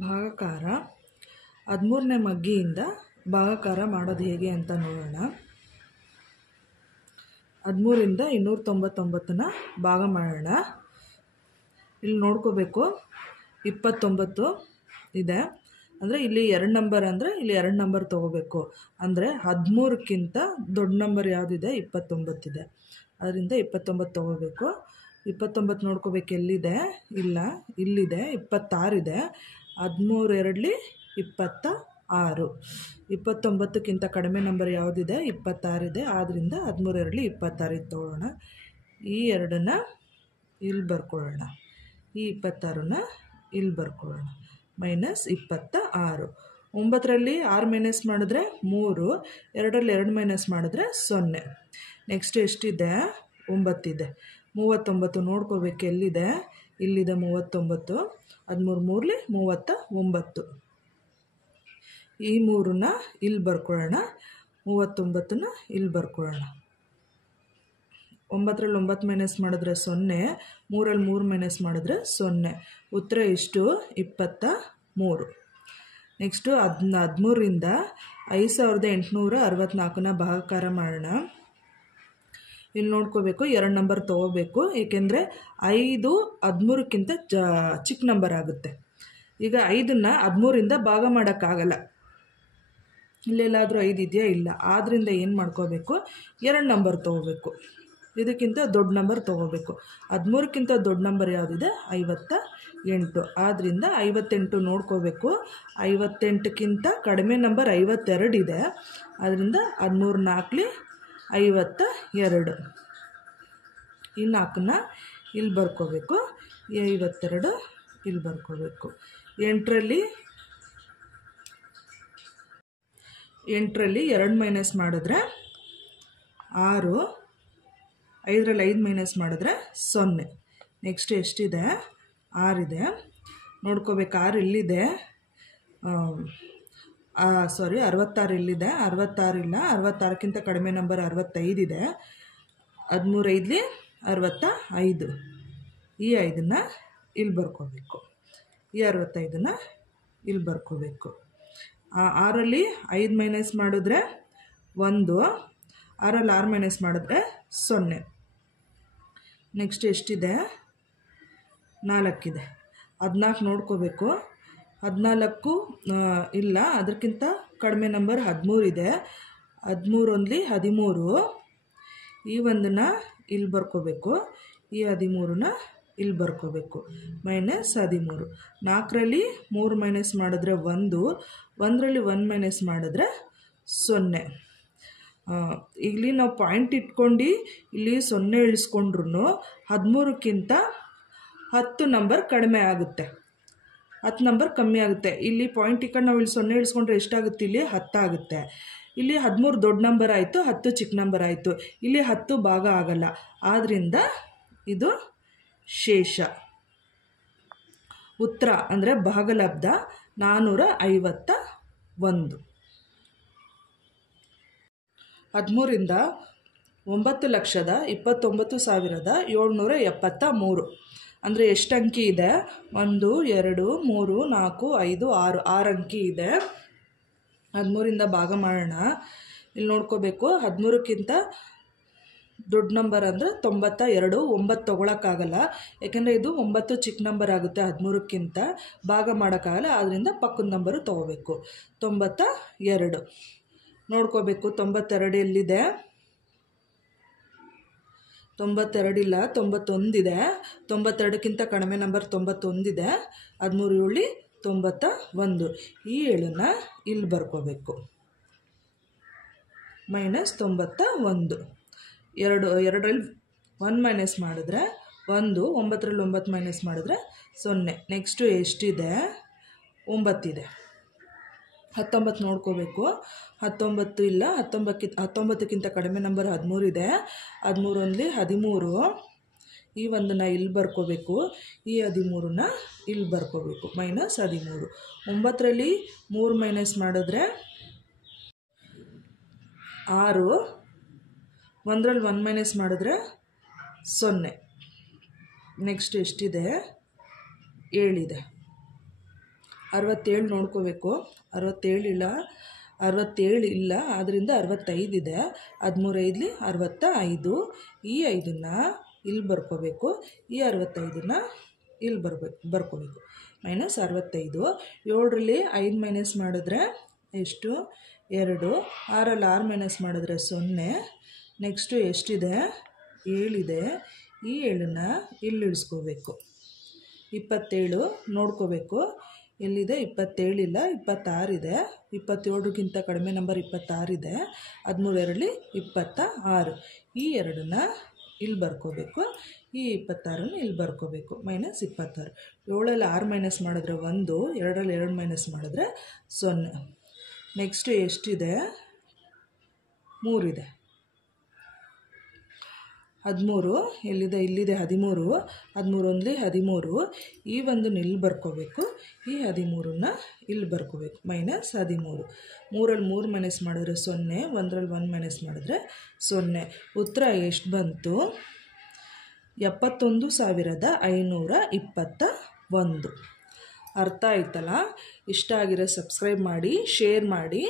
ಭಾಗಾಕಾರ 13ನೇ ಮಗ್ಗಿಯಿಂದ ಭಾಗಾಕಾರ ಮಾಡೋದು ಹೇಗೆ ಅಂತ ನೋಡೋಣ. 13ರಿಂದ 299ನ ಭಾಗ ಮಾಡೋಣ. ಇಲ್ಲಿ ನೋಡ್ಕೋಬೇಕು 29 ಇದೆ, ಅಂದರೆ ಇಲ್ಲಿ 2 ನಂಬರ್ ಅಂದರೆ ಇಲ್ಲಿ 2 ನಂಬರ್ ತೊಗೋಬೇಕು. ಅಂದರೆ 13ಕ್ಕಿಂತ ದೊಡ್ಡ ನಂಬರ್ ಯಾವುದಿದೆ 29 ಇದೆ, ಅದರಿಂದ 29 ತೊಗೋಬೇಕು. 29 ನೋಡ್ಕೋಬೇಕು ಎಲ್ಲಿದೆ, ಇಲ್ಲ ಇಲ್ಲಿದೆ. 26 ಇದೆ, 13 2 26. 29ಕ್ಕಿಂತ ಕಡಿಮೆ ನಂಬರ್ ಯಾವುದಿದೆ 26 ಇದೆ, ಆದ್ದರಿಂದ 13 2 26 ತೊಗೊಳ್ಳೋಣ. ಈ 2ನ್ನ ಇಲ್ಲಿ ಬರ್ಕೊಳ್ಳೋಣ, ಈ 26ನ ಇಲ್ಲಿ ಬರ್ಕೊಳ್ಳೋಣ. -26. 9ರಲ್ಲಿ 6 ಮೈನಸ್ ಮಾಡಿದ್ರೆ 3, 2ರಲ್ಲಿ 2 ಮೈನಸ್ ಮಾಡಿದ್ರೆ 0. ನೆಕ್ಸ್ಟ್ ಎಷ್ಟಿದೆ 9 ಇದೆ. 39 ನೋಡ್ಕೋಬೇಕು ಎಲ್ಲಿದೆ, ಇಲ್ಲಿದೆ 39. 13 3 39. ಈ 3ನ್ನ ಇಲ್ಲಿ ಬರ್ಕೊಳ್ಳೋಣ, 39ನ ಇಲ್ಲಿ ಬರ್ಕೊಳ್ಳೋಣ. 9ರಲ್ಲಿ 9 ಮೈನಸ್ ಮಾಡಿದ್ರೆ 0, 3ರಲ್ಲಿ 3 ಮೈನಸ್ ಮಾಡಿದ್ರೆ 0. ಉತ್ತರ ಎಷ್ಟು 23. ನೆಕ್ಸ್ಟು 13ರಿಂದ 5864ನ ಭಾಗಾಕಾರ ಮಾಡೋಣ. ಇಲ್ಲಿ ನೋಡ್ಕೋಬೇಕು 2 ನಂಬರ್ ತೊಗೋಬೇಕು, ಏಕೆಂದರೆ 5 13ಕ್ಕಿಂತ ಚಿಕ್ಕ ನಂಬರ್ ಆಗುತ್ತೆ. ಈಗ 5ನ್ನ 13ರಿಂದ ಭಾಗ ಮಾಡೋಕ್ಕಾಗಲ್ಲ, ಇಲ್ಲೆಲ್ಲಾದರೂ 5 ಇದೆಯಾ ಇಲ್ಲ, ಆದ್ದರಿಂದ ಏನು ಮಾಡ್ಕೋಬೇಕು 2 ನಂಬರ್ ತೊಗೋಬೇಕು, ಇದಕ್ಕಿಂತ ದೊಡ್ಡ ನಂಬರ್ ತೊಗೋಬೇಕು. 13ಕ್ಕಿಂತ ದೊಡ್ಡ ನಂಬರ್ ಯಾವುದಿದೆ 58, ಆದ್ದರಿಂದ 58 ನೋಡ್ಕೋಬೇಕು. 58ಕ್ಕಿಂತ ಕಡಿಮೆ ನಂಬರ್ 52 ಇದೆ, ಅದರಿಂದ 13 4 52. ಈ 4ನ್ನ ಇಲ್ಲಿ ಬರ್ಕೋಬೇಕು, ಈ 52 ಇಲ್ಲಿ ಬರ್ಕೋಬೇಕು. 8ರಲ್ಲಿ 2 ಮೈನಸ್ ಮಾಡಿದ್ರೆ 6, 5ರಲ್ಲಿ 5 ಮೈನಸ್ ಮಾಡಿದ್ರೆ 0. ನೆಕ್ಸ್ಟ್ ಎಷ್ಟಿದೆ 6 ಇದೆ, ನೋಡ್ಕೋಬೇಕು. 6 ಇಲ್ಲಿದೆ, 66 ಇಲ್ಲಿದೆ. 66 ಇಲ್ಲ, 66ಕ್ಕಿಂತ ಕಡಿಮೆ ನಂಬರ್ 65 ಇದೆ. 13 5 65. ಈ 5ನ್ನ ಇಲ್ಲಿ ಬರ್ಕೋಬೇಕು, ಈ 65ನ್ನ ಇಲ್ಲಿ ಬರ್ಕೋಬೇಕು. 6ರಲ್ಲಿ 5 ಮೈನಸ್ ಮಾಡಿದ್ರೆ 1, 6ರಲ್ಲಿ 6 ಮೈನಸ್ ಮಾಡಿದ್ರೆ 0. ನೆಕ್ಸ್ಟ್ ಎಷ್ಟಿದೆ 4 ಇದೆ. 14 ನೋಡ್ಕೋಬೇಕು. 14 ಇಲ್ಲ, ಅದಕ್ಕಿಂತ ಕಡಿಮೆ ನಂಬರ್ 13 ಇದೆ. 13 13. ಈ 1ನ್ನ ಇಲ್ಲಿ ಬರ್ಕೋಬೇಕು, ಈ 13ನ ಇಲ್ಲಿ ಬರ್ಕೋಬೇಕು. -13. 4ರಲ್ಲಿ 3 ಮೈನಸ್ ಮಾಡಿದ್ರೆ 1, 1ರಲ್ಲಿ 1 ಮೈನಸ್ ಮಾಡಿದ್ರೆ 0. ಇಲ್ಲಿ ನಾವು ಪಾಯಿಂಟ್ ಇಟ್ಕೊಂಡು ಇಲ್ಲಿ 0 ಇಳಿಸ್ಕೊಂಡ್ರು 13ಕ್ಕಿಂತ 10 ನಂಬರ್ ಕಡಿಮೆ ಆಗುತ್ತೆ, 10 ನಂಬರ್ ಕಮ್ಮಿ ಆಗುತ್ತೆ. ಇಲ್ಲಿ ಪಾಯಿಂಟ್ ಇಟ್ಕೊಂಡು ನಾವು ಇಲ್ಲಿ 0 ಇಳಿಸ್ಕೊಂಡ್ರೆ ಎಷ್ಟಾಗುತ್ತೆ, ಇಲ್ಲಿ 10 ಆಗುತ್ತೆ. ಇಲ್ಲಿ 13 ದೊಡ್ಡ ನಂಬರ್ ಆಯಿತು, 10 ಚಿಕ್ಕ ನಂಬರ್ ಆಯಿತು. ಇಲ್ಲಿ 10 ಭಾಗ ಆಗಲ್ಲ, ಆದ್ದರಿಂದ ಇದು ಶೇಷ. ಉತ್ತರ ಅಂದರೆ ಭಾಗಲಬ್ಧ 451. 13ರಿಂದ 9,29,773. ಅಂದರೆ ಎಷ್ಟು ಅಂಕಿ ಇದೆ 1 2 3 4 5 6 6 ಅಂಕಿ ಇದೆ. 13ರಿಂದ ಭಾಗ ಮಾಡೋಣ. ಇಲ್ಲಿ ನೋಡ್ಕೋಬೇಕು 13ಕ್ಕಿಂತ ದೊಡ್ಡ ನಂಬರ್ ಅಂದರೆ 92. 9 ತೊಗೊಳಕ್ಕಾಗಲ್ಲ, ಯಾಕೆಂದರೆ ಇದು 9 ಚಿಕ್ಕ ನಂಬರ್ ಆಗುತ್ತೆ, 13ಕ್ಕಿಂತ ಭಾಗ ಮಾಡೋಕ್ಕಾಗಲ್ಲ, ಆದ್ದರಿಂದ ಪಕ್ಕದ ನಂಬರು ತೊಗೋಬೇಕು. 92 ನೋಡ್ಕೋಬೇಕು. 92 ಎಲ್ಲಿದೆ, 92 ಇಲ್ಲ, 91 ಇದೆ. 92ಕ್ಕಿಂತ ಕಡಿಮೆ ನಂಬರ್ 91 ಇದೆ. 13 7 91. ಈ 7ನ್ನ ಇಲ್ಲಿ ಬರ್ಕೋಬೇಕು, -91. 2ರಲ್ಲಿ 1 ಮೈನಸ್ ಮಾಡಿದ್ರೆ 1, 9ರಲ್ಲಿ 9 ಮೈನಸ್ ಮಾಡಿದ್ರೆ 0. ನೆಕ್ಸ್ಟು ಎಷ್ಟಿದೆ 9 ಇದೆ. 19 ನೋಡ್ಕೋಬೇಕು. 19 ಇಲ್ಲ, 19ಕ್ಕಿಂತ ಕಡಿಮೆ ನಂಬರ್ 13 ಇದೆ. 13 13. ಈ 1ನ್ನ ಇಲ್ಲಿ ಬರ್ಕೋಬೇಕು, ಈ 13ನ್ನ ಇಲ್ಲಿ ಬರ್ಕೋಬೇಕು, -13. 9ರಲ್ಲಿ 3 ಮೈನಸ್ ಮಾಡಿದ್ರೆ 6, 1ರಲ್ಲಿ 1 ಮೈನಸ್ ಮಾಡಿದ್ರೆ 0. ನೆಕ್ಸ್ಟ್ ಎಷ್ಟಿದೆ 7 ಇದೆ. 67 ನೋಡ್ಕೋಬೇಕು. 67 ಇಲ್ಲ, ಆದ್ದರಿಂದ 65 ಇದೆ. 13 5 65. ಈ 5ನ್ನು ಇಲ್ಲಿ ಬರ್ಕೋಬೇಕು, ಈ 65ನ್ನು ಇಲ್ಲಿ ಬರ್ಕೋಬೇಕು. ಮೈನಸ್ 65. 7ರಲ್ಲಿ 5 ಮೈನಸ್ ಮಾಡಿದ್ರೆ ಎಷ್ಟು? 2. 6ರಲ್ಲಿ 6 ಮೈನಸ್ ಮಾಡಿದ್ರೆ 0. ನೆಕ್ಸ್ಟು ಎಷ್ಟಿದೆ? 7 ಇದೆ. ಈ 7ನ್ನು ಇಲ್ಲಿ ಇಳಿಸ್ಕೋಬೇಕು. 27 ನೋಡ್ಕೋಬೇಕು. ಎಲ್ಲಿದೆ? 27 ಇಲ್ಲ, 26 ಇದೆ. 27ಗಿಂತ ಕಡಿಮೆ ನಂಬರ್ 26 ಇದೆ. 13 2ರಲ್ಲಿ 26. ಈ 2ನ್ನು ಇಲ್ಲಿ ಬರ್ಕೋಬೇಕು, ಈ 26ನ್ನು ಇಲ್ಲಿ ಬರ್ಕೋಬೇಕು. ಮೈನಸ್ 26. 7ರಲ್ಲಿ 6 ಮೈನಸ್ ಮಾಡಿದ್ರೆ 1, 2ರಲ್ಲಿ 2 ಮೈನಸ್ ಮಾಡಿದ್ರೆ 0. ನೆಕ್ಸ್ಟು ಎಷ್ಟಿದೆ? 3 ಇದೆ. 13 ಎಲ್ಲಿದೆ? ಇಲ್ಲಿದೆ 13. 13 1 13. ಈ ಒಂದು ಇಲ್ಲಿ ಬರ್ಕೋಬೇಕು, ಈ 13ನ್ನು ಇಲ್ಲಿ ಬರ್ಕೋಬೇಕು. ಮೈನಸ್ 13. 3ರಲ್ಲಿ 3 ಮೈನಸ್ ಮಾಡಿದ್ರೆ 0, 1ರಲ್ಲಿ 1 ಮೈನಸ್ ಮಾಡಿದ್ರೆ 0. ಉತ್ತರ ಎಷ್ಟು ಬಂತು? 71,521. ಅರ್ಥ ಆಯ್ತಲ್ಲ? ಇಷ್ಟ ಆಗಿರೋ ಸಬ್ಸ್ಕ್ರೈಬ್ ಮಾಡಿ, ಶೇರ್ ಮಾಡಿ.